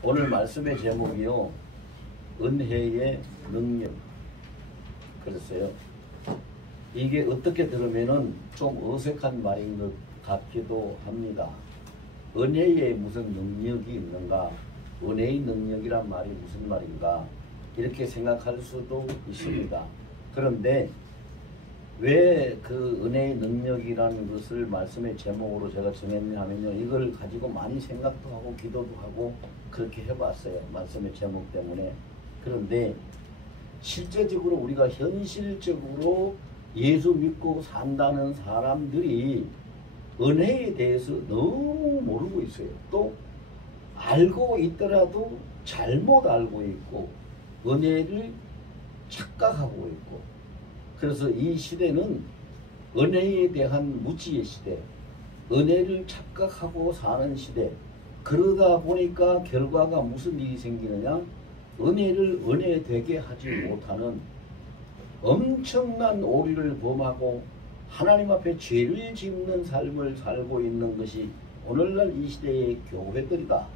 오늘 말씀의 제목이요, 은혜의 능력. 그랬어요. 이게 어떻게 들으면은 좀 어색한 말인 것 같기도 합니다. 은혜에 무슨 능력이 있는가? 은혜의 능력이란 말이 무슨 말인가? 이렇게 생각할 수도 있습니다. 그런데 왜 그 은혜의 능력이라는 것을 말씀의 제목으로 제가 정했냐 하면요, 이걸 가지고 많이 생각도 하고 기도도 하고 그렇게 해봤어요. 말씀의 제목 때문에. 그런데 실제적으로 우리가 현실적으로 예수 믿고 산다는 사람들이 은혜에 대해서 너무 모르고 있어요. 또 알고 있더라도 잘못 알고 있고 은혜를 착각하고 있고, 그래서 이 시대는 은혜에 대한 무지의 시대, 은혜를 착각하고 사는 시대. 그러다 보니까 결과가 무슨 일이 생기느냐? 은혜를 은혜되게 하지 못하는 엄청난 오류를 범하고 하나님 앞에 죄를 짓는 삶을 살고 있는 것이 오늘날 이 시대의 교회들이다.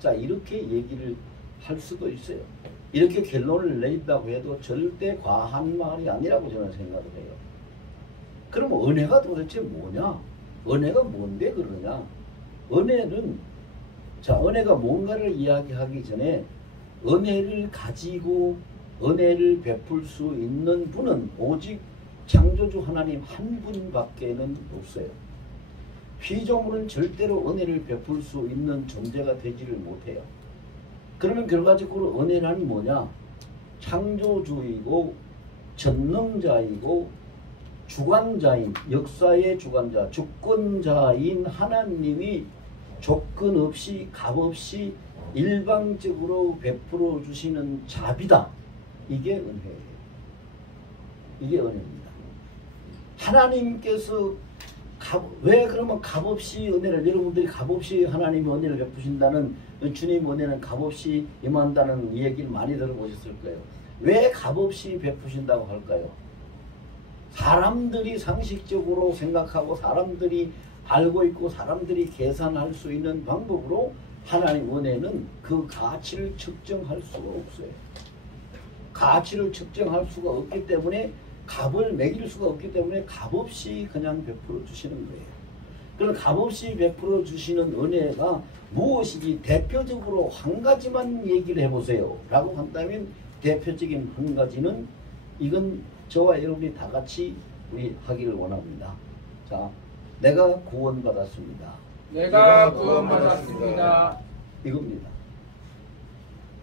자, 이렇게 얘기를 할 수도 있어요. 이렇게 결론을 내린다고 해도 절대 과한 말이 아니라고 저는 생각을 해요. 그럼 은혜가 도대체 뭐냐? 은혜가 뭔데 그러냐? 은혜는, 자, 은혜가 뭔가를 이야기하기 전에 은혜를 가지고 은혜를 베풀 수 있는 분은 오직 창조주 하나님 한 분밖에는 없어요. 피조물은 절대로 은혜를 베풀 수 있는 존재가 되지를 못해요. 그러면 결과적으로 은혜란 뭐냐? 창조주이고 전능자이고 주관자인, 역사의 주관자, 주권자인 하나님이 조건 없이 값없이 일방적으로 베풀어 주시는 자비다. 이게 은혜예요. 이게 은혜입니다. 하나님께서 왜 그러면 값없이 은혜를, 여러분들이 값없이 하나님의 은혜를 베푸신다는, 주님 은혜는 값없이 임한다는 얘기를 많이 들어보셨을 거예요. 왜 값없이 베푸신다고 할까요? 사람들이 상식적으로 생각하고 사람들이 알고 있고 사람들이 계산할 수 있는 방법으로 하나님 은혜는 그 가치를 측정할 수가 없어요. 가치를 측정할 수가 없기 때문에, 값을 매길 수가 없기 때문에 값없이 그냥 베풀어 주시는 거예요. 그럼 값없이 베풀어 주시는 은혜가 무엇이지? 대표적으로 한 가지만 얘기를 해보세요 라고 한다면, 대표적인 한 가지는, 이건 저와 여러분이 다 같이 우리 하기를 원합니다. 자, 내가 구원받았습니다. 내가 구원받았습니다. 이겁니다.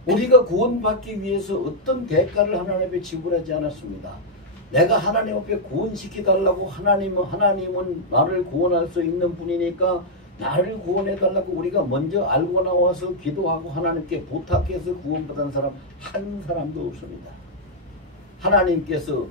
우리가 구원받기 위해서 어떤 대가를 하나님 앞에 지불하지 않았습니다. 내가 하나님 앞에 구원시켜달라고, 하나님은 나를 구원할 수 있는 분이니까 나를 구원해달라고 우리가 먼저 알고 나와서 기도하고 하나님께 부탁해서 구원받은 사람 한 사람도 없습니다. 하나님께서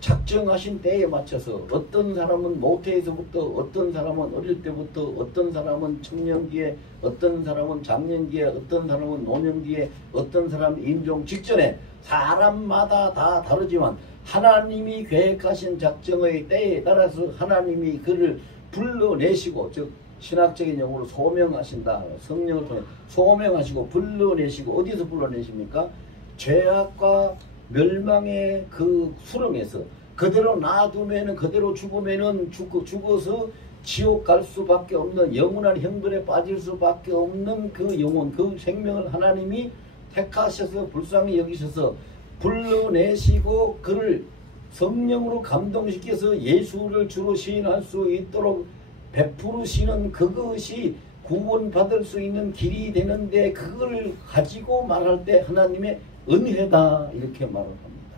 작정하신 때에 맞춰서 어떤 사람은 모태에서부터, 어떤 사람은 어릴 때부터, 어떤 사람은 청년기에, 어떤 사람은 장년기에, 어떤 사람은 노년기에, 어떤 사람은 임종 직전에, 사람마다 다 다르지만 하나님이 계획하신 작정의 때에 따라서 하나님이 그를 불러내시고, 즉 신학적인 용어로 소명하신다. 성령을 통해 소명하시고 불러내시고, 어디서 불러내십니까? 죄악과 멸망의 그 수렁에서 그대로 놔두면은, 그대로 죽으면은 죽어서 지옥 갈 수밖에 없는, 영원한 형벌에 빠질 수밖에 없는 그 영혼, 그 생명을 하나님이 택하셔서 불쌍히 여기셔서 불러내시고 그를 성령으로 감동시켜서 예수를 주로 시인할 수 있도록 베푸시는, 그것이 구원받을 수 있는 길이 되는데, 그걸 가지고 말할 때 하나님의 은혜다 이렇게 말을 합니다.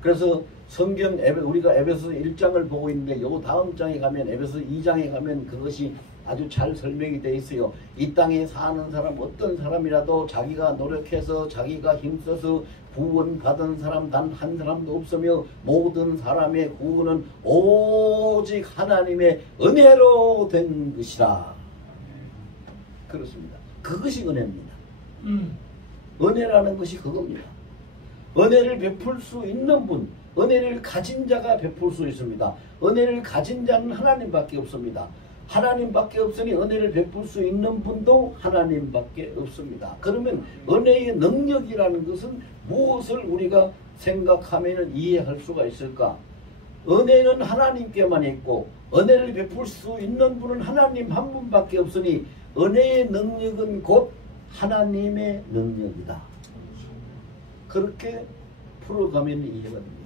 그래서 성경 우리가 에베소 1장을 보고 있는데, 요 다음 장에 가면, 에베소 2장에 가면 그것이 아주 잘 설명이 되어 있어요. 이 땅에 사는 사람, 어떤 사람이라도 자기가 노력해서 자기가 힘써서 구원받은 사람 단 한 사람도 없으며, 모든 사람의 구원은 오직 하나님의 은혜로 된 것이라. 그렇습니다. 그것이 은혜입니다. 은혜라는 것이 그겁니다. 은혜를 베풀 수 있는 분, 은혜를 가진 자가 베풀 수 있습니다. 은혜를 가진 자는 하나님밖에 없습니다. 하나님밖에 없으니 은혜를 베풀 수 있는 분도 하나님밖에 없습니다. 그러면 은혜의 능력이라는 것은 무엇을 우리가 생각하면 이해할 수가 있을까? 은혜는 하나님께만 있고 은혜를 베풀 수 있는 분은 하나님 한 분밖에 없으니 은혜의 능력은 곧 하나님의 능력이다. 그렇게 풀어가면 이해가 됩니다.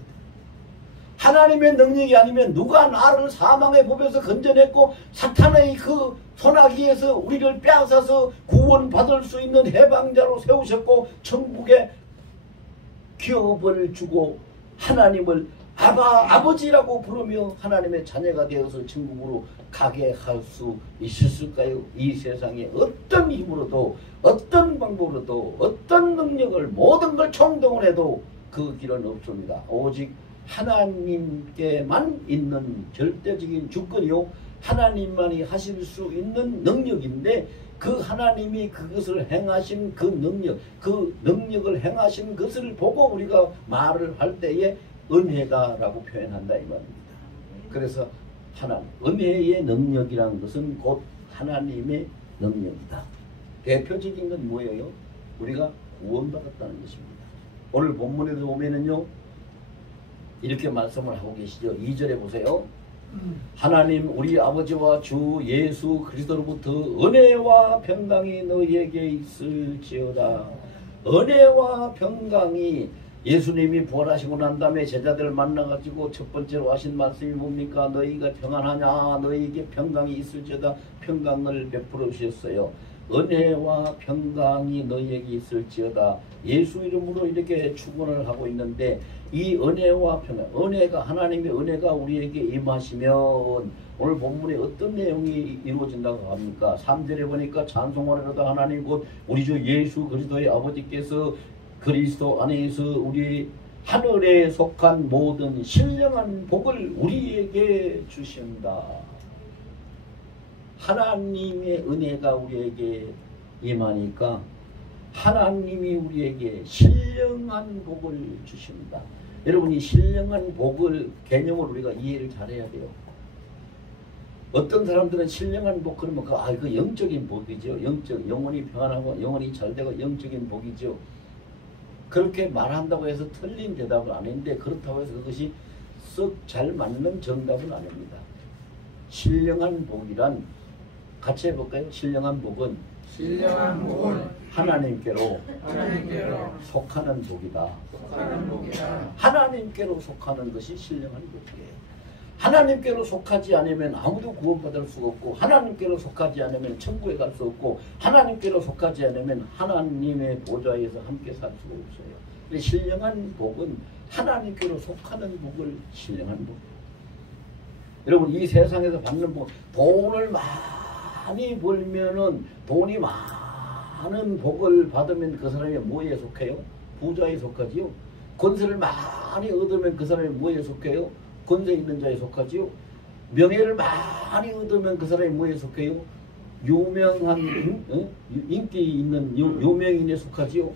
하나님의 능력이 아니면 누가 나를 사망의 법에서 건져냈고 사탄의 그 소나기에서 우리를 빼앗아서 구원받을 수 있는 해방자로 세우셨고 천국에 기업을 주고 하나님을 아버지라고 부르며 하나님의 자녀가 되어서 천국으로 가게 할 수 있었을까요? 이 세상에 어떤 힘으로도 어떤 방법으로도 어떤 능력을 모든 걸 총동원해도 그 길은 없습니다. 오직 하나님께만 있는 절대적인 주권이요 하나님만이 하실 수 있는 능력인데 그 하나님이 그것을 행하신 그 능력을 행하신 것을 보고 우리가 말을 할 때에 은혜다라고 표현한다 이 말입니다. 그래서 은혜의 능력이라는 것은 곧 하나님의 능력이다. 대표적인 건 뭐예요? 우리가 구원받았다는 것입니다. 오늘 본문에도 보면은요 이렇게 말씀을 하고 계시죠. 2절에 보세요. 하나님 우리 아버지와 주 예수 그리스도로부터 은혜와 평강이 너희에게 있을지어다. 은혜와 평강이 예수님이 부활하시고 난 다음에 제자들을 만나가지고 첫 번째로 하신 말씀이 뭡니까? 너희가 평안하냐? 너희에게 평강이 있을지어다. 평강을 베풀어 주셨어요. 은혜와 평강이 너희에게 있을지어다. 예수 이름으로 이렇게 축원을 하고 있는데 이 은혜와 평강, 하나님의 은혜가 우리에게 임하시면 오늘 본문에 어떤 내용이 이루어진다고 합니까? 3절에 보니까 찬송하리로다 하나님 곧 우리 주 예수 그리스도의 아버지께서 그리스도 안에서 우리 하늘에 속한 모든 신령한 복을 우리에게 주신다. 하나님의 은혜가 우리에게 임하니까 하나님이 우리에게 신령한 복을 주신다. 여러분이 신령한 복을 개념을 우리가 이해를 잘해야 돼요. 어떤 사람들은 신령한 복 그러면 그 영적인 복이죠. 영혼이 평안하고 영혼이 잘되고 영적인 복이죠. 그렇게 말한다고 해서 틀린 대답은 아닌데 그렇다고 해서 그것이 썩 잘 맞는 정답은 아닙니다. 신령한 복이란 같이 해볼까요? 신령한 복은 하나님께로 속하는 복이다. 하나님께로 속하는 것이 신령한 복이에요. 하나님께로 속하지 않으면 아무도 구원받을 수가 없고 하나님께로 속하지 않으면 천국에 갈 수 없고 하나님께로 속하지 않으면 하나님의 보좌에서 함께 살 수가 없어요. 그래서 신령한 복은 하나님께로 속하는 복을 신령한 복. 여러분 이 세상에서 받는 복, 돈을 많이 벌면은 돈이 많은 복을 받으면 그 사람이 뭐에 속해요? 부자에 속하지요. 권세를 많이 얻으면 그 사람이 뭐에 속해요? 권세 있는 자에 속하지요. 명예를 많이 얻으면 그 사람이 뭐에 속해요? 유명한 인기 있는 유명인에 속하지요.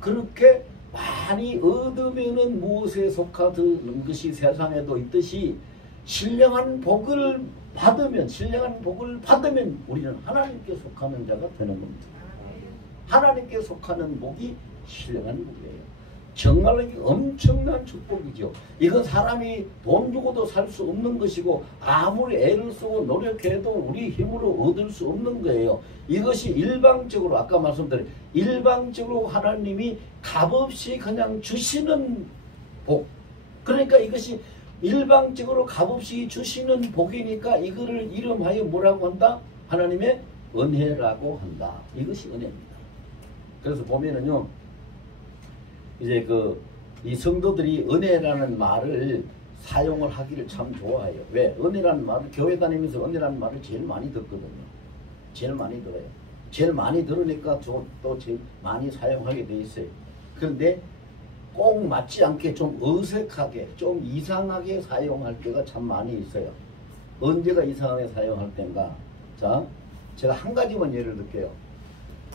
그렇게 많이 얻으면은 무엇에 속하는 것이 세상에도 있듯이 신령한 복을 받으면 우리는 하나님께 속하는 자가 되는 겁니다. 하나님께 속하는 복이 신령한 복이에요. 정말로 엄청난 축복이죠. 이건 사람이 돈 주고도 살 수 없는 것이고 아무리 애를 쓰고 노력해도 우리 힘으로 얻을 수 없는 거예요. 이것이 일방적으로 아까 말씀드린 일방적으로 하나님이 값없이 그냥 주시는 복. 그러니까 이것이 일방적으로 값없이 주시는 복이니까 이거를 이름하여 뭐라고 한다? 하나님의 은혜라고 한다. 이것이 은혜입니다. 그래서 보면은요. 이제 이 성도들이 은혜라는 말을 사용을 하기를 참 좋아해요. 왜? 은혜라는 말을 교회 다니면서 은혜라는 말을 제일 많이 듣거든요. 제일 많이 들어요. 제일 많이 들으니까 또 제일 많이 사용하게 돼 있어요. 그런데 꼭 맞지 않게 좀 어색하게 좀 이상하게 사용할 때가 참 많이 있어요. 언제가 이상하게 사용할 때인가? 자, 제가 한 가지만 예를 들게요.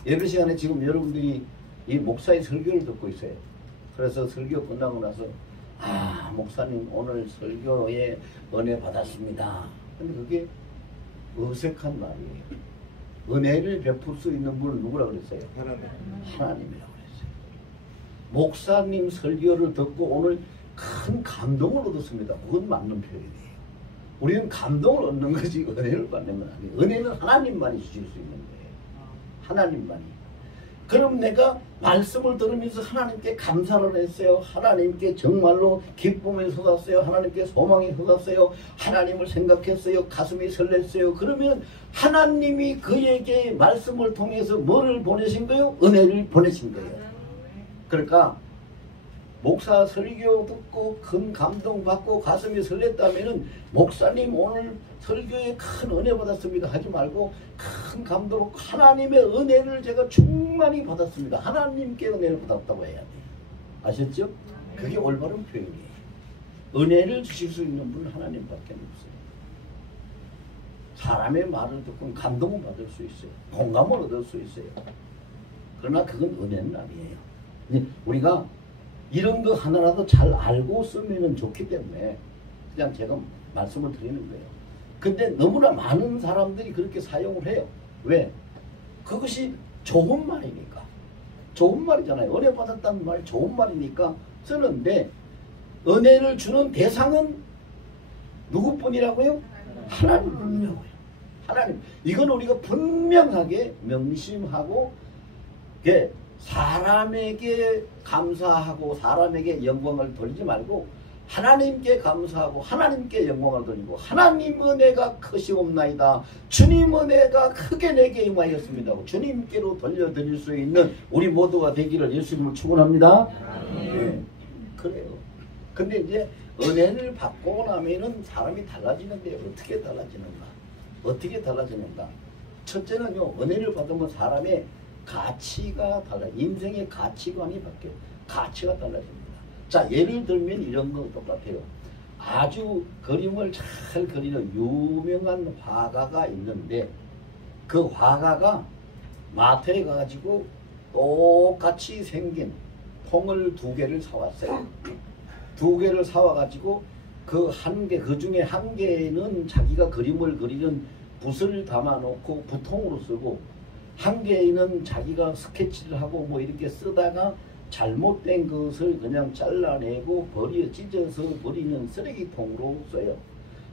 예배 시간에 지금 여러분들이 이 목사의 설교를 듣고 있어요. 그래서 설교 끝나고 나서 목사님 오늘 설교에 은혜 받았습니다. 근데 그게 어색한 말이에요. 은혜를 베풀 수 있는 분은 누구라 그랬어요? 하나님이라고 그랬어요. 목사님 설교를 듣고 오늘 큰 감동을 얻었습니다. 그건 맞는 표현이에요. 우리는 감동을 얻는 것이 은혜를 받는 건 아니에요. 은혜는 하나님만이 주실 수 있는 거예요. 하나님만이. 그럼 내가 말씀을 들으면서 하나님께 감사를 했어요. 하나님께 정말로 기쁨이 솟았어요. 하나님께 소망이 솟았어요. 하나님을 생각했어요. 가슴이 설렜어요. 그러면 하나님이 그에게 말씀을 통해서 뭐를 보내신 거예요? 은혜를 보내신 거예요. 그러니까 목사 설교 듣고 큰 감동받고 가슴이 설렜다면 목사님 오늘 설교에 큰 은혜 받았습니다 하지 말고 큰 감동, 하나님의 은혜를 제가 충만히 받았습니다. 하나님께 은혜를 받았다고 해야 돼요. 아셨죠? 그게 올바른 표현이에요. 은혜를 주실 수 있는 분은 하나님밖에 없어요. 사람의 말을 듣고 감동을 받을 수 있어요. 공감을 얻을 수 있어요. 그러나 그건 은혜는 아니에요. 우리가 이런 거 하나라도 잘 알고 쓰면 좋기 때문에 그냥 제가 말씀을 드리는 거예요. 근데 너무나 많은 사람들이 그렇게 사용을 해요. 왜? 그것이 좋은 말이니까. 좋은 말이잖아요. 은혜 받았다는 말이 좋은 말이니까 쓰는데 은혜를 주는 대상은 누구뿐이라고요? 하나님뿐이라고요. 하나님. 이건 우리가 분명하게 명심하고 사람에게 감사하고 사람에게 영광을 돌리지 말고 하나님께 감사하고 하나님께 영광을 돌리고 하나님 은혜가 크시옵나이다. 주님 은혜가 크게 내게 임하였습니다. 주님께로 돌려드릴 수 있는 우리 모두가 되기를 예수님을 축원합니다. 네, 그래요. 근데 이제 은혜를 받고 나면은 사람이 달라지는데 어떻게 달라지는가? 어떻게 달라지는가? 첫째는요, 은혜를 받으면 사람의 가치가 달라요. 인생의 가치관이 바뀌어요. 가치가 달라집니다. 자, 예를 들면 이런 거 똑같아요. 아주 그림을 잘 그리는 유명한 화가가 있는데 그 화가가 마트에 가가지고 똑같이 생긴 통을 2개를 사왔어요. 2개를 사와가지고 그 중에 한 개는 자기가 그림을 그리는 붓을 담아놓고 붓통으로 쓰고 한 개는 자기가 스케치를 하고 뭐 이렇게 쓰다가 잘못된 것을 그냥 잘라내고 찢어서 버리는 쓰레기통으로 써요.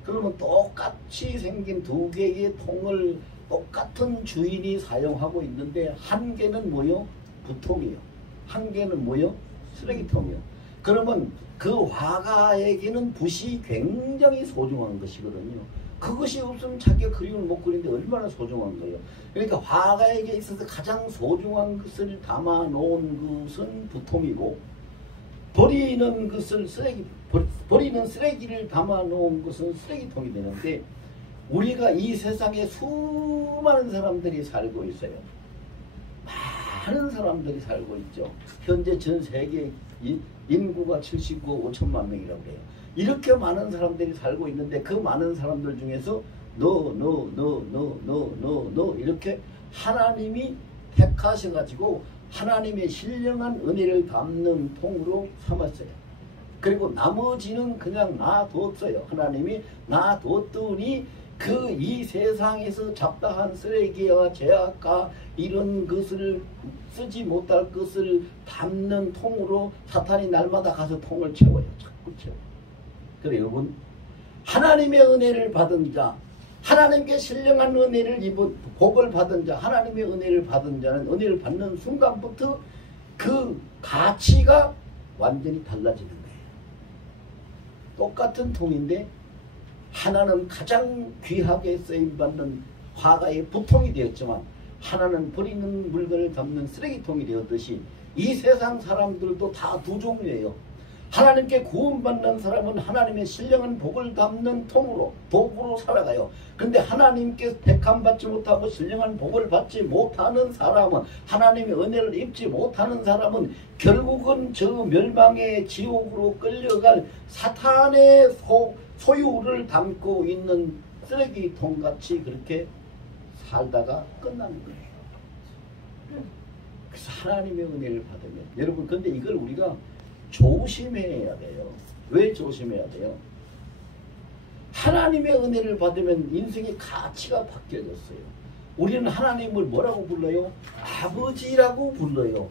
그러면 똑같이 생긴 2개의 통을 똑같은 주인이 사용하고 있는데 한 개는 뭐요? 붓통이요. 한 개는 뭐요? 쓰레기통이요. 그러면 그 화가에게는 붓이 굉장히 소중한 것이거든요. 그것이 없으면 자기가 그림을 못 그리는데 얼마나 소중한 거예요. 그러니까 화가에게 있어서 가장 소중한 것을 담아 놓은 것은 붓통이고 버리는 쓰레기를 담아 놓은 것은 쓰레기통이 되는데 우리가 이 세상에 수많은 사람들이 살고 있어요. 많은 사람들이 살고 있죠. 현재 전 세계 인구가 79억 5천만 명이라고 해요. 이렇게 많은 사람들이 살고 있는데 그 많은 사람들 중에서 너 이렇게 하나님이 택하셔가지고 하나님의 신령한 은혜를 담는 통으로 삼았어요. 그리고 나머지는 그냥 놔뒀어요. 하나님이 놔뒀더니 그 이 세상에서 잡다한 쓰레기와 죄악과 이런 것을 쓰지 못할 것을 담는 통으로 사탄이 날마다 가서 통을 채워요. 자꾸 채워요. 그래 여러분, 하나님의 은혜를 받은 자, 하나님께 신령한 은혜를 입은 복을 받은 자, 하나님의 은혜를 받은 자는 은혜를 받는 순간부터 그 가치가 완전히 달라지는 거예요. 똑같은 통인데 하나는 가장 귀하게 쓰임받는 화가의 붓통이 되었지만 하나는 버리는 물건을 담는 쓰레기통이 되었듯이 이 세상 사람들도 다 2 종류예요. 하나님께 구원받는 사람은 하나님의 신령한 복을 담는 통으로 도구로 살아가요. 그런데 하나님께 택함받지 못하고 신령한 복을 받지 못하는 사람은, 하나님의 은혜를 입지 못하는 사람은 결국은 저 멸망의 지옥으로 끌려갈 사탄의 소유를 담고 있는 쓰레기통같이 그렇게 살다가 끝나는 거예요. 그래서 하나님의 은혜를 받으면, 여러분 근데 이걸 우리가 조심해야 돼요. 왜 조심해야 돼요? 하나님의 은혜를 받으면 인생의 가치가 바뀌어졌어요. 우리는 하나님을 뭐라고 불러요? 아버지라고 불러요.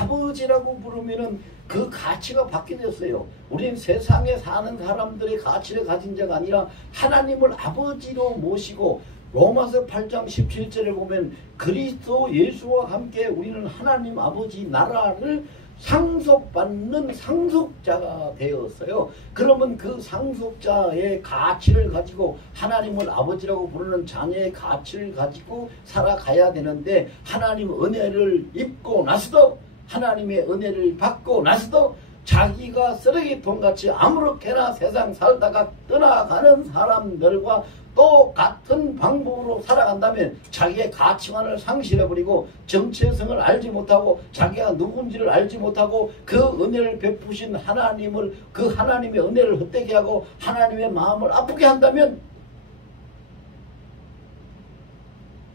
아버지라고 부르면은 그 가치가 바뀌어졌어요. 우리는 세상에 사는 사람들의 가치를 가진 자가 아니라 하나님을 아버지로 모시고 로마서 8장 17절에 보면 그리스도 예수와 함께 우리는 하나님 아버지 나라를 상속받는 상속자가 되었어요. 그러면 그 상속자의 가치를 가지고 하나님을 아버지라고 부르는 자녀의 가치를 가지고 살아가야 되는데 하나님 은혜를 입고 나서도 하나님의 은혜를 받고 나서도 자기가 쓰레기통같이 아무렇게나 세상 살다가 떠나가는 사람들과 똑같은 방법으로 살아간다면 자기의 가치관을 상실해버리고 정체성을 알지 못하고 자기가 누군지를 알지 못하고 그 은혜를 베푸신 하나님을 그 하나님의 은혜를 헛되게 하고 하나님의 마음을 아프게 한다면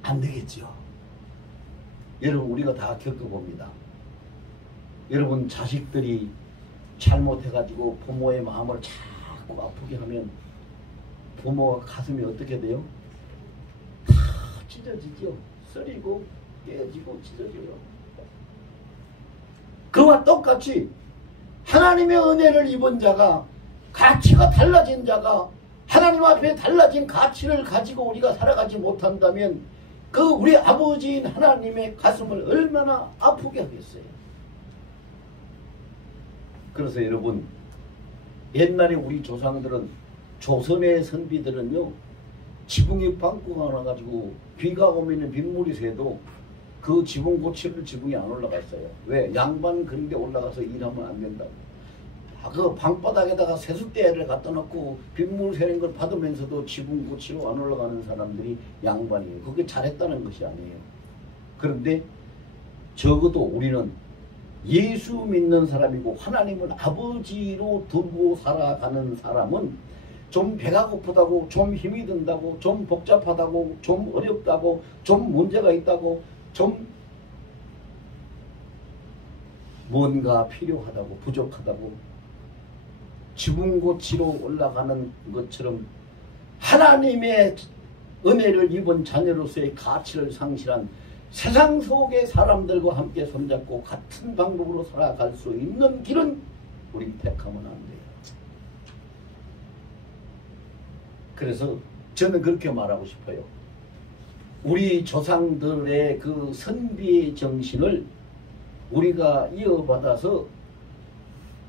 안 되겠죠. 여러분 우리가 다 겪어봅니다. 여러분 자식들이 잘못해가지고 부모의 마음을 자꾸 아프게 하면 부모가 가슴이 어떻게 돼요? 다 찢어지죠. 쓰리고 깨지고 찢어져요. 그와 똑같이 하나님의 은혜를 입은 자가 가치가 달라진 자가 하나님 앞에 달라진 가치를 가지고 우리가 살아가지 못한다면 그 우리 아버지인 하나님의 가슴을 얼마나 아프게 하겠어요. 그래서 여러분 옛날에 우리 조상들은 조선의 선비들은요 지붕이 빵꾸가 나가지고 비가 오면 빗물이 새도 그 지붕 고치를 지붕이 안 올라갔어요. 왜? 양반 그런데 올라가서 일하면 안 된다고. 그 방바닥에다가 세숫대를 갖다 놓고 빗물 새는 걸 받으면서도 지붕 고치로 안 올라가는 사람들이 양반이에요. 그게 잘했다는 것이 아니에요. 그런데 적어도 우리는 예수 믿는 사람이고 하나님을 아버지로 두고 살아가는 사람은 좀 배가 고프다고 좀 힘이 든다고 좀 복잡하다고 좀 어렵다고 좀 문제가 있다고 좀 뭔가 필요하다고 부족하다고 지붕 고치로 올라가는 것처럼 하나님의 은혜를 입은 자녀로서의 가치를 상실한 세상 속의 사람들과 함께 손잡고 같은 방법으로 살아갈 수 있는 길은 우리 택하면 안 돼요. 그래서 저는 그렇게 말하고 싶어요. 우리 조상들의 그 선비의 정신을 우리가 이어받아서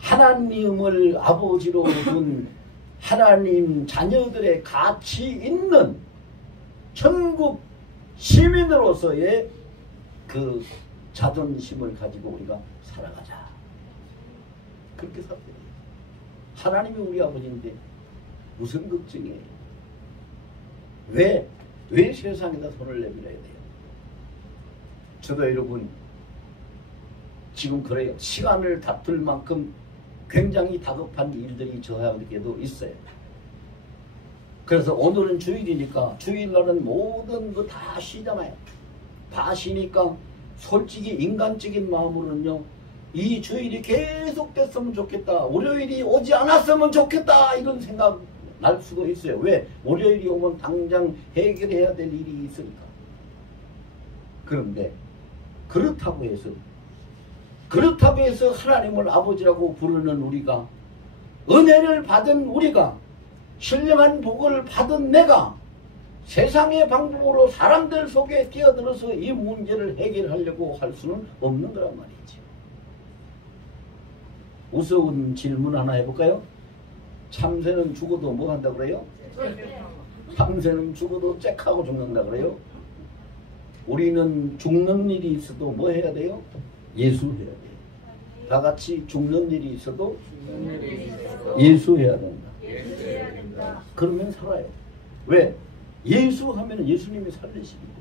하나님을 아버지로 둔 하나님 자녀들의 가치 있는 천국 시민으로서의 그 자존심을 가지고 우리가 살아가자. 그렇게 살아야 돼요. 하나님이 우리 아버지인데 무슨 걱정이에요? 왜 세상에다 손을 내밀어야 돼요? 저도 여러분 지금 그래요. 시간을 다툴 만큼 굉장히 다급한 일들이 저에게도 있어요. 그래서 오늘은 주일이니까 주일날은 모든 거 다 쉬잖아요. 다 쉬니까 솔직히 인간적인 마음으로는요. 이 주일이 계속 됐으면 좋겠다. 월요일이 오지 않았으면 좋겠다. 이런 생각 날 수도 있어요. 왜? 월요일이 오면 당장 해결해야 될 일이 있으니까. 그런데 그렇다고 해서 하나님을 아버지라고 부르는 우리가 은혜를 받은 우리가 신령한 복을 받은 내가 세상의 방법으로 사람들 속에 끼어들어서 이 문제를 해결하려고 할 수는 없는 거란 말이죠. 우스운 질문 하나 해볼까요? 참새는 죽어도 뭐 한다 그래요? 참새는 죽어도 잭하고 죽는다 그래요? 우리는 죽는 일이 있어도 뭐 해야 돼요? 예수해야 돼요. 다 같이 죽는 일이 있어도 예수해야 된다. 그러면 살아요. 왜? 예수하면 예수님이 살리십니다.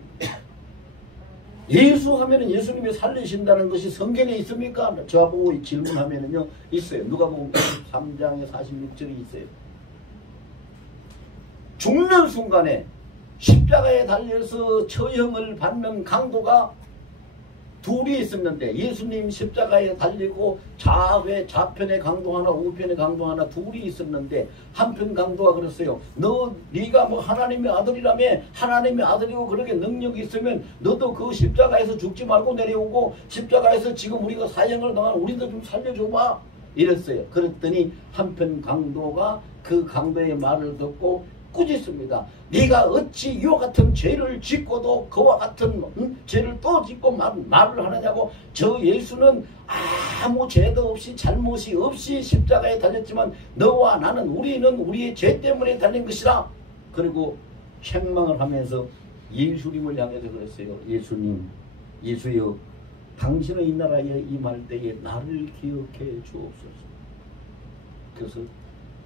예수하면 예수님이 살리신다는 것이 성경에 있습니까? 저하고 질문하면요 있어요. 누가복음 3장에 46절이 있어요. 죽는 순간에 십자가에 달려서 처형을 받는 강도가 둘이 있었는데 예수님 십자가에 달리고 좌편에 강도 하나 우편에 강도 하나 둘이 있었는데 한편 강도가 그랬어요. 네가 뭐 하나님의 아들이라며 하나님의 아들이고 그렇게 능력이 있으면 너도 그 십자가에서 죽지 말고 내려오고 십자가에서 지금 우리가 사형을 당한 우리도 좀 살려줘봐 이랬어요. 그랬더니 한편 강도가 그 강도의 말을 듣고 꾸짖습니다. 네가 어찌 이와 같은 죄를 짓고도 그와 같은 죄를 또 짓고 말을 하느냐고. 저 예수는 아무 죄도 없이 잘못이 없이 십자가에 달렸지만 너와 나는 우리는 우리의 죄 때문에 달린 것이라. 그리고 책망을 하면서 예수님을 향해서 그랬어요. 예수님, 예수여, 당신은 이 나라에 임할 때에 나를 기억해 주옵소서. 그래서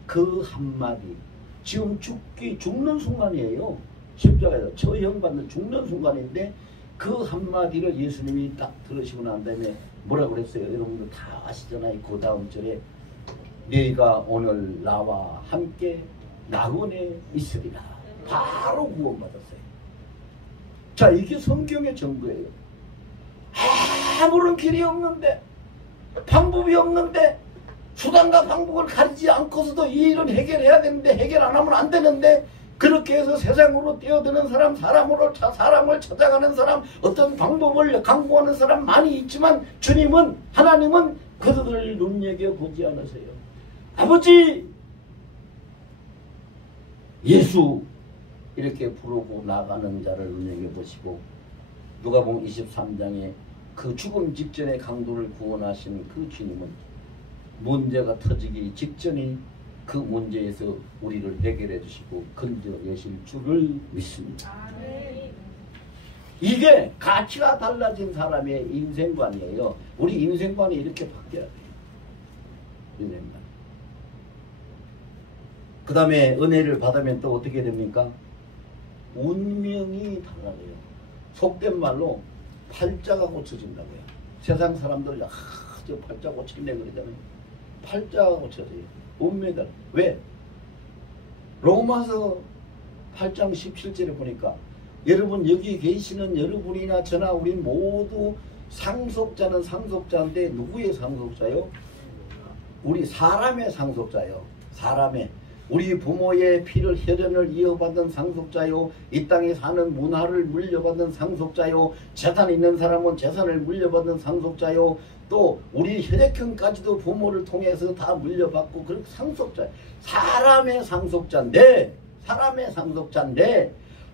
그 한마디, 지금 죽는 순간이에요. 십자가에서 처형받는 죽는 순간인데 그 한마디를 예수님이 딱 들으시고 난 다음에 뭐라 그랬어요? 여러분들 다 아시잖아요. 그 다음 절에 네가 오늘 나와 함께 낙원에 있으리라. 바로 구원받았어요. 자, 이게 성경의 전부예요. 아무런 길이 없는데, 방법이 없는데, 수단과 방법을 가리지 않고서도 이 일은 해결해야 되는데 해결 안 하면 안 되는데, 그렇게 해서 세상으로 뛰어드는 사람, 사람을 찾아가는 사람, 어떤 방법을 강구하는 사람 많이 있지만 주님은, 하나님은 그들을 눈여겨보지 않으세요. 아버지, 예수 이렇게 부르고 나가는 자를 눈여겨보시고, 누가복음 23장에 그 죽음 직전에 강도를 구원하신 그 주님은 문제가 터지기 직전에 그 문제에서 우리를 해결해 주시고 건져내실 줄을 믿습니다. 이게 가치가 달라진 사람의 인생관이에요. 우리 인생관이 이렇게 바뀌어야 돼요. 인생관. 그 다음에 은혜를 받으면 또 어떻게 됩니까? 운명이 달라져요. 속된 말로 팔자가 고쳐진다고요. 세상 사람들 저 팔자 고칠래 그러잖아요. 팔자가 고쳐져요. 운명이 달라요. 왜? 로마서 8장 17절에 보니까 여러분 여기 계시는 여러분이나 저나 우리 모두 상속자는 상속자인데 누구의 상속자요? 우리 사람의 상속자요. 사람의. 우리 부모의 피를 혈연을 이어받은 상속자요. 이 땅에 사는 문화를 물려받은 상속자요. 재산 있는 사람은 재산을 물려받은 상속자요. 또 우리 혈액형까지도 부모를 통해서 다 물려받고 그렇게 상속자. 사람의 상속자인데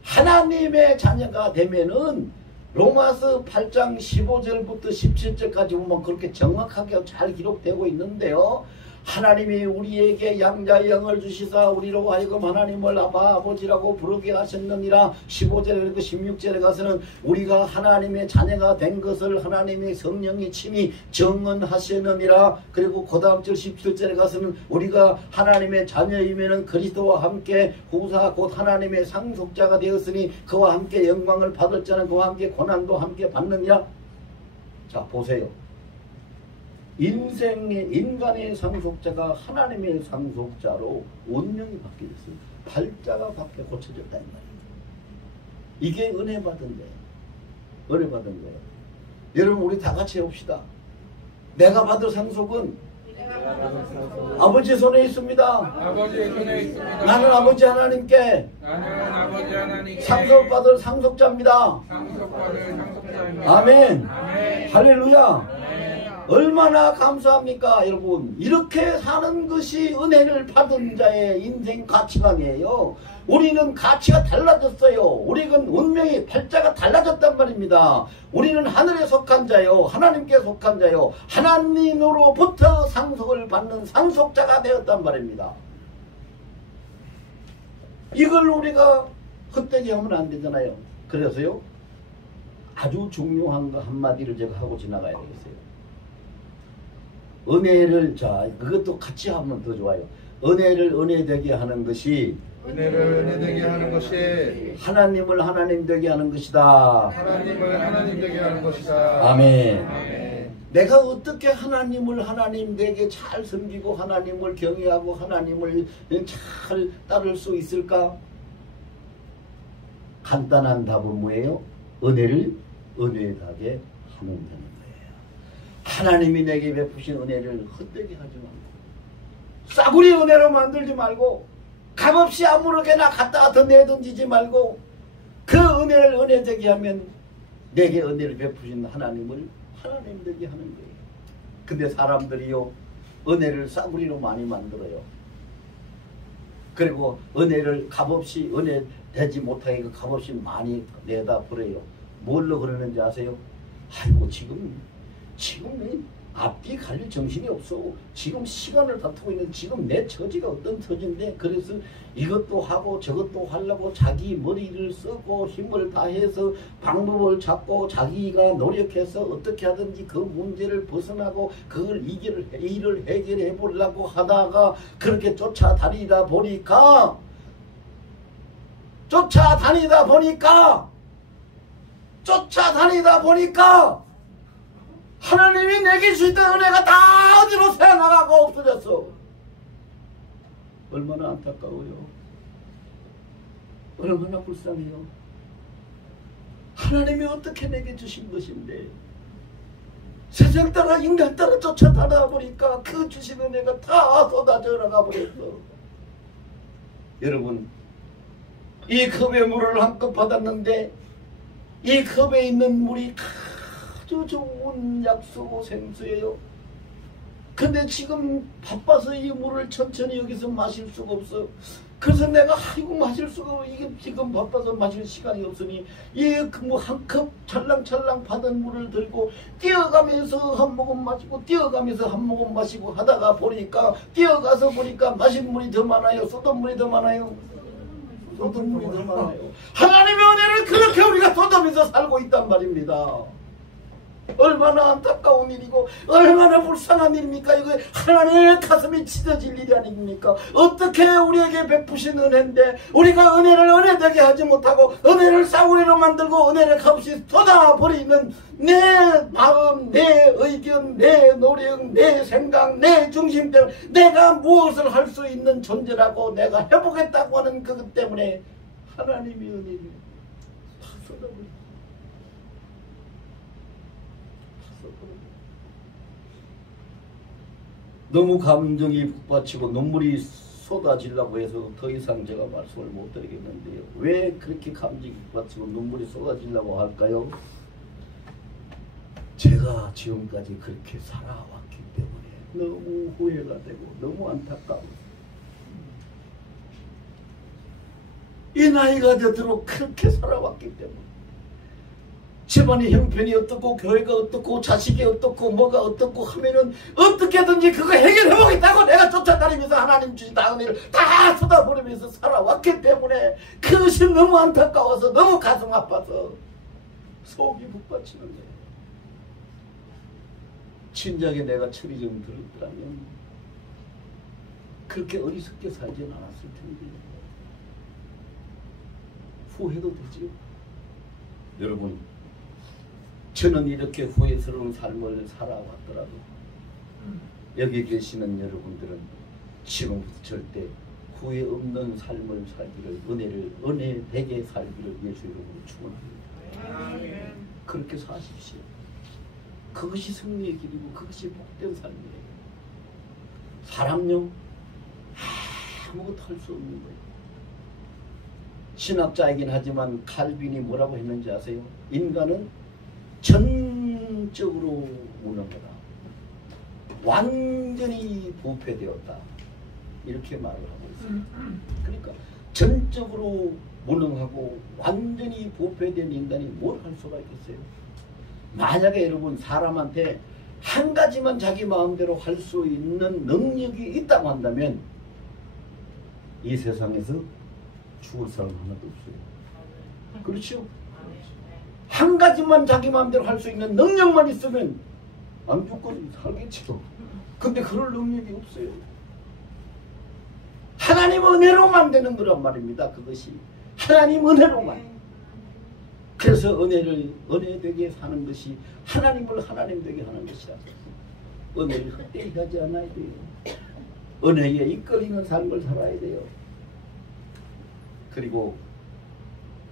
하나님의 자녀가 되면은 로마서 8장 15절부터 17절까지 보면 그렇게 정확하게 잘 기록되고 있는데요. 하나님이 우리에게 양자의 영을 주시사 우리로 하여금 하나님을 아바 아버지라고 부르게 하셨느니라. 15절에 그리고 16절에 가서는 우리가 하나님의 자녀가 된 것을 하나님의 성령이 친히 증언하시느니라. 그리고 그 다음 절 17절에 가서는 우리가 하나님의 자녀이면은 그리스도와 함께 후사 곧 하나님의 상속자가 되었으니 그와 함께 영광을 받을 자는 그와 함께 고난도 함께 받느니라. 자, 보세요. 인간의 상속자가 하나님의 상속자로 운명이 바뀌었어요. 팔자가 바뀌어 고쳐졌다 이 말이에요. 이게 은혜 받은 거예요. 은혜 받은 거예요. 여러분 우리 다 같이 해봅시다. 내가 받을 상속은 아버지 손에 있습니다. 아버지의 손에 있습니다. 나는 아버지 하나님께 상속받을 상속자입니다. 아멘. 할렐루야. 얼마나 감사합니까 여러분. 이렇게 사는 것이 은혜를 받은 자의 인생 가치관이에요. 우리는 가치가 달라졌어요. 우리는 운명이 팔자가 달라졌단 말입니다. 우리는 하늘에 속한 자요, 하나님께 속한 자요, 하나님으로부터 상속을 받는 상속자가 되었단 말입니다. 이걸 우리가 헛되게 하면 안 되잖아요. 그래서요 아주 중요한 거 한마디를 제가 하고 지나가야 되겠어요. 은혜를, 자, 그것도 같이 하면 더 좋아요. 은혜를 은혜되게 하는 것이 하나님을 하나님 되게 하는 것이다. 아멘. 내가 어떻게 하나님을 하나님 되게 잘 섬기고 하나님을 경외하고 하나님을 잘 따를 수 있을까? 간단한 답은 뭐예요? 은혜를 은혜하게 하면 되는 거예요. 하나님이 내게 베푸신 은혜를 헛되게 하지 말고 싸구려 은혜로 만들지 말고 값없이 아무렇게나 갖다가 내던지지 말고 그 은혜를 은혜되게 하면 내게 은혜를 베푸신 하나님을 하나님 되게 하는 거예요. 근데 사람들이요 은혜를 싸구리로 많이 만들어요. 그리고 은혜를 값없이 은혜 되지 못하게 값없이 많이 내다 버려요. 뭘로 그러는지 아세요? 아이고 지금 앞뒤 갈릴 정신이 없어. 지금 시간을 다투고 있는 지금 내 처지가 어떤 처지인데 그래서 이것도 하고 저것도 하려고 자기 머리를 쓰고 힘을 다해서 방법을 찾고 자기가 노력해서 어떻게 하든지 그 문제를 벗어나고 그걸 일을 해결해 보려고 하다가 그렇게 쫓아다니다 보니까 하나님이 내게 주셨던 은혜가 다 어디로 새어나가고 없어졌어. 얼마나 안타까워요. 얼마나 불쌍해요. 하나님이 어떻게 내게 주신 것인데 세상 따라 인간 따라 쫓아다니다 보니까 그 주신 은혜가 다 쏟아져 나가 버렸어. 여러분 이 컵에 물을 한 컵 받았는데 이 컵에 있는 물이 아주 좋은 약수 생수예요. 근데 지금 바빠서 이 물을 천천히 여기서 마실 수가 없어. 그래서 내가 아이고 마실 수가 없어. 이게 지금 바빠서 마실 시간이 없으니 이 한 컵 찰랑찰랑 받은 물을 들고 뛰어가면서 한 모금 마시고 뛰어가면서 한 모금 마시고 하다가 보니까 뛰어가서 보니까 마신 물이 더 많아요. 쏟은 물이 더 많아요. 쏟은 물이 더 많아요. 하나님의 은혜를 그렇게 우리가 쏟으면서 살고 있단 말입니다. 얼마나 안타까운 일이고 얼마나 불쌍한 일입니까? 이거 하나님의 가슴이 찢어질 일이 아닙니까? 어떻게 우리에게 베푸신 은혜인데 우리가 은혜를 은혜되게 하지 못하고 은혜를 싸구리로 만들고 은혜를 값없이 쏟아버리는 내 마음, 내 의견, 내 노력, 내 생각, 내 중심 때문에 내가 무엇을 할 수 있는 존재라고 내가 해보겠다고 하는 그것 때문에 하나님의 은혜를 다 쏟아버립니다. 너무 감정이 북받치고 눈물이 쏟아지려고 해서 더 이상 제가 말씀을 못 드리겠는데요. 왜 그렇게 감정이 북받치고 눈물이 쏟아지려고 할까요? 제가 지금까지 그렇게 살아왔기 때문에 너무 후회가 되고 너무 안타까워. 이 나이가 되도록 그렇게 살아왔기 때문에 집안의 형편이 어떻고 교회가 어떻고 자식이 어떻고 뭐가 어떻고 하면은 어떻게든지 그거 해결해보겠다고 내가 쫓아다니면서 하나님 주신 다 은혜를 다 쏟아버리면서 살아왔기 때문에 그것이 너무 안타까워서 너무 가슴 아파서 속이 북받치는 거예요. 진작에 내가 철이 좀 들었더라면 그렇게 어리석게 살진 않았을 텐데 후회도 되지요. 여러분 저는 이렇게 후회스러운 삶을 살아왔더라도 여기 계시는 여러분들은 지금부터 절대 후회 없는 삶을 살기를 은혜 되게 살기를 예수 이름으로 축원합니다. 그렇게 사십시오. 그것이 승리의 길이고 그것이 복된 삶이에요. 사람요 아무것도 할 수 없는 거예요. 신학자이긴 하지만 칼빈이 뭐라고 했는지 아세요? 인간은 전적으로 무능하다. 완전히 부패되었다. 이렇게 말을 하고 있습니다. 그러니까 전적으로 무능하고 완전히 부패된 인간이 뭘 할 수가 있겠어요? 만약에 여러분 사람한테 한 가지만 자기 마음대로 할 수 있는 능력이 있다고 한다면 이 세상에서 죽을 사람 하나도 없어요. 그렇죠? 한 가지만 자기 마음대로 할 수 있는 능력만 있으면 안 죽고 살겠죠. 근데 그럴 능력이 없어요. 하나님 은혜로만 되는 거란 말입니다. 그것이 하나님 은혜로만. 그래서 은혜를 은혜되게 사는 것이 하나님을 하나님 되게 하는 것이다. 은혜를 헛되이 하지 않아야 돼요. 은혜에 이끌리는 삶을 살아야 돼요. 그리고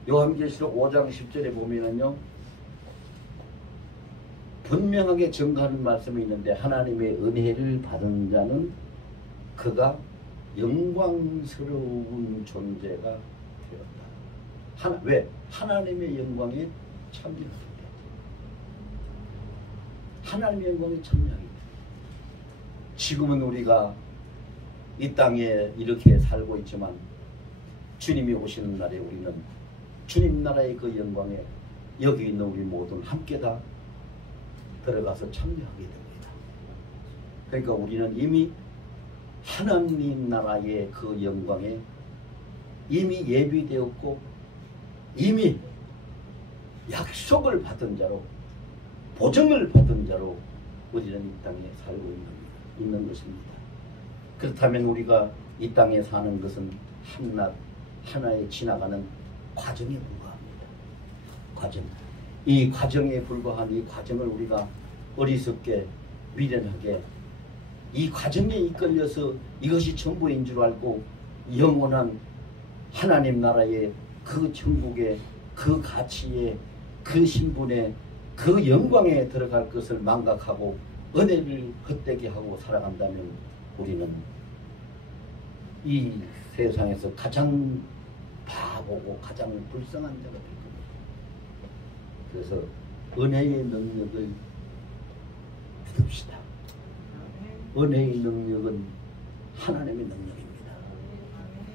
요한계시록 5장 10절에 보면은요, 분명하게 증거하는 말씀이 있는데 하나님의 은혜를 받은 자는 그가 영광스러운 존재가 되었다. 왜? 하나님의 영광에 참여하기 때문에. 하나님의 영광에 참여하기 때문에. 지금은 우리가 이 땅에 이렇게 살고 있지만 주님이 오시는 날에 우리는 주님 나라의 그 영광에 여기 있는 우리 모두는 함께 다 들어가서 참여하게 됩니다. 그러니까 우리는 이미 하나님 나라의 그 영광에 이미 예비되었고 이미 약속을 받은 자로 보증을 받은 자로 우리는 이 땅에 살고 있는 것입니다. 그렇다면 우리가 이 땅에 사는 것은 한낱 하나의 지나가는 과정에 불과합니다. 과정. 이 과정에 불과한 이 과정을 우리가 어리석게 미련하게 이 과정에 이끌려서 이것이 전부인 줄 알고 영원한 하나님 나라의 그 천국의 그 가치에 그 신분에 그 영광에 들어갈 것을 망각하고 은혜를 헛되게 하고 살아간다면 우리는 이 세상에서 가장 바보고 가장 불쌍한 자가 될 겁니다. 그래서 은혜의 능력을 믿읍시다. 은혜의 능력은 하나님의 능력입니다.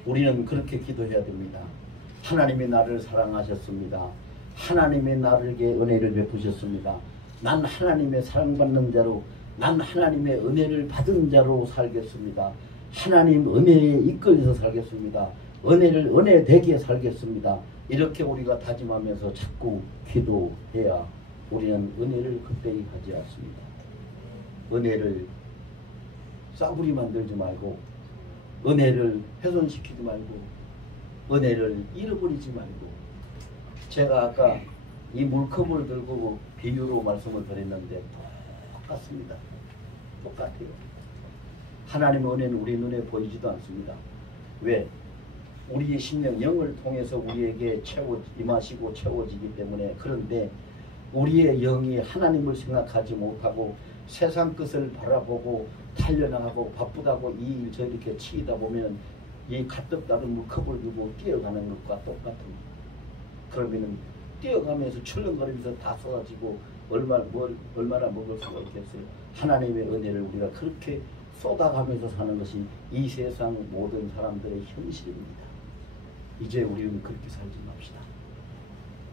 우리는 그렇게 기도해야 됩니다. 하나님이 나를 사랑하셨습니다. 하나님의 나에게 은혜를 베푸셨습니다. 난 하나님의 사랑받는 자로, 난 하나님의 은혜를 받은 자로 살겠습니다. 하나님 은혜에 이끌려서 살겠습니다. 은혜를 은혜되게 살겠습니다. 이렇게 우리가 다짐하면서 자꾸 기도해야 우리는 은혜를 헛되이 하지 않습니다. 은혜를 싸구리 만들지 말고, 은혜를 훼손시키지 말고, 은혜를 잃어버리지 말고. 제가 아까 이 물컵을 들고 비유로 말씀을 드렸는데 똑같습니다. 똑같아요. 하나님의 은혜는 우리 눈에 보이지도 않습니다. 왜? 우리의 심령, 영을 통해서 우리에게 임하시고 채워지기 때문에. 그런데 우리의 영이 하나님을 생각하지 못하고 세상 것을 바라보고 달려나가고 바쁘다고 이 일 저 이렇게 치이다 보면 이 가득 따른 물컵을 들고 뛰어가는 것과 똑같습니다. 그러면은 뛰어가면서 출렁거리면서 다 쏟아지고 얼마나 먹을 수가 있겠어요. 하나님의 은혜를 우리가 그렇게 쏟아가면서 사는 것이 이 세상 모든 사람들의 현실입니다. 이제 우리는 그렇게 살지 맙시다.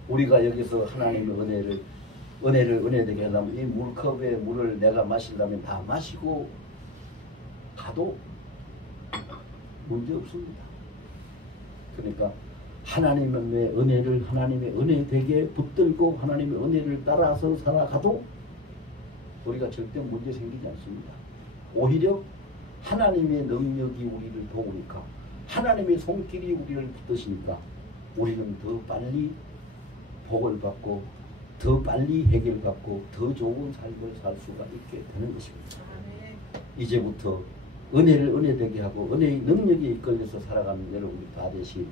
우리가 여기서 하나님의 은혜를 은혜되게 하려면 이 물컵의 물을 내가 마시려면 다 마시고 가도 문제 없습니다. 그러니까 하나님의 은혜를 하나님의 은혜되게 붙들고 하나님의 은혜를 따라서 살아가도 우리가 절대 문제 생기지 않습니다. 오히려 하나님의 능력이 우리를 도우니까, 하나님의 손길이 우리를 붙드시니까 우리는 더 빨리 복을 받고 더 빨리 해결받고 더 좋은 삶을 살 수가 있게 되는 것입니다. 이제부터 은혜를 은혜되게 하고 은혜의 능력에 이끌려서 살아가는 여러분이 다 되시